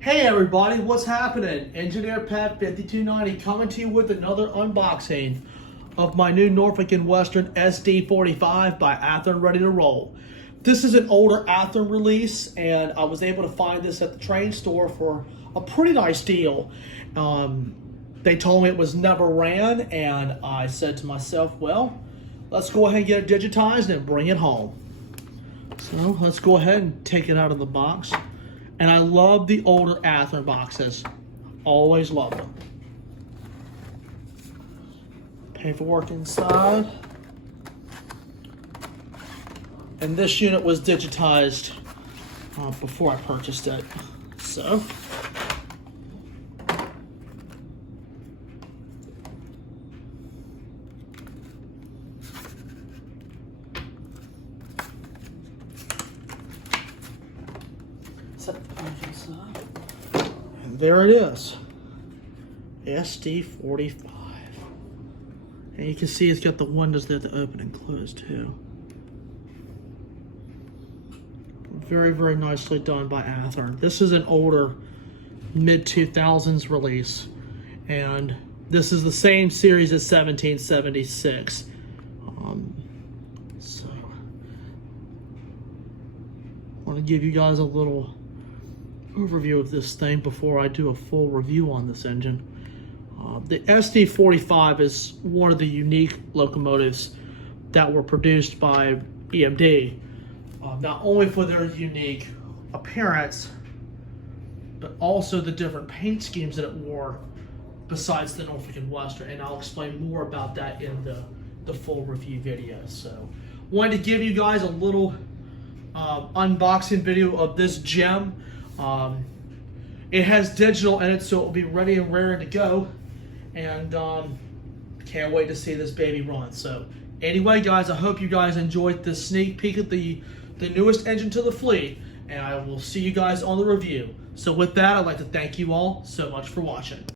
Hey everybody, what's happening? Engineer Pat 5290 coming to you with another unboxing of my new Norfolk & Western SD45 by Athearn Ready to Roll. This is an older Athearn release, and I was able to find this at the train store for a pretty nice deal. They told me it was never ran, and I said to myself, well, let's go ahead and get it digitized and bring it home. So let's go ahead and take it out of the box. And I love the older Athearn boxes. Always love them. Paperwork inside. And this unit was digitized before I purchased it. So, and there it is, SD45. And you can see it's got the windows there to open and close too. Very, very nicely done by Athearn. This is an older mid-2000s release, and this is the same series as 1776. So I want to give you guys a little overview of this thing before I do a full review on this engine. The SD45 is one of the unique locomotives that were produced by EMD, not only for their unique appearance, but also the different paint schemes that it wore besides the Norfolk & Western, and I'll explain more about that in the full review video. So wanted to give you guys a little unboxing video of this gem. It has digital in it, so it will be ready and raring to go, and can't wait to see this baby run. So anyway, guys, I hope you guys enjoyed this sneak peek at the newest engine to the fleet, and I will see you guys on the review. So with that, I'd like to thank you all so much for watching.